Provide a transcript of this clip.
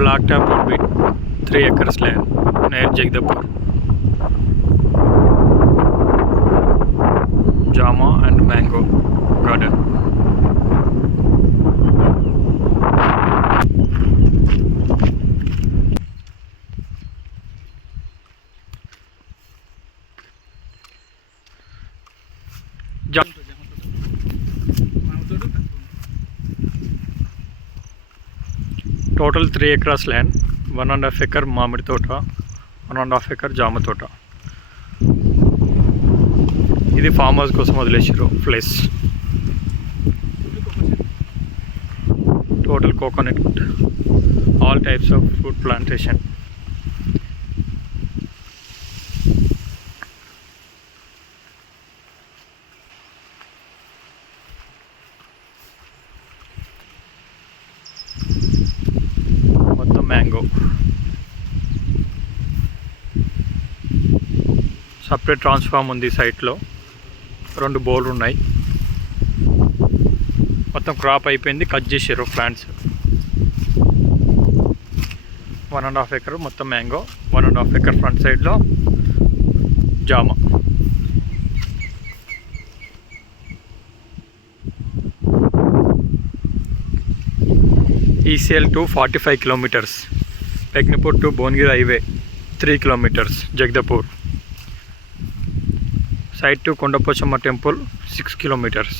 Black Top would be 3 acres land near Jagdapur. Jama and mango garden. Total 3 acres land, 1.5 acre మామిడి తోట, 1.5 acre జామ తోట. ఇది ఫామ్ హౌస్ కోసం వదిలేసారు place. Total coconut, all types of fruit plantation. మొత్తం mango. Separate transform ఉంది సైట్లో, 2 బోర్లు ఉన్నాయి. మొత్తం క్రాప్ అయిపోయింది, కట్ చేసారు ప్లాంట్స్. 1.5 acre మొత్తం మ్యాంగో, 1.5 acre ఫ్రంట్ సైడ్లో జామ. ECL to 45 kilometers. Pegnipur to Bongir highway 3 kilometers. Jagdapur. Side to Kondapochamma temple 6 kilometers.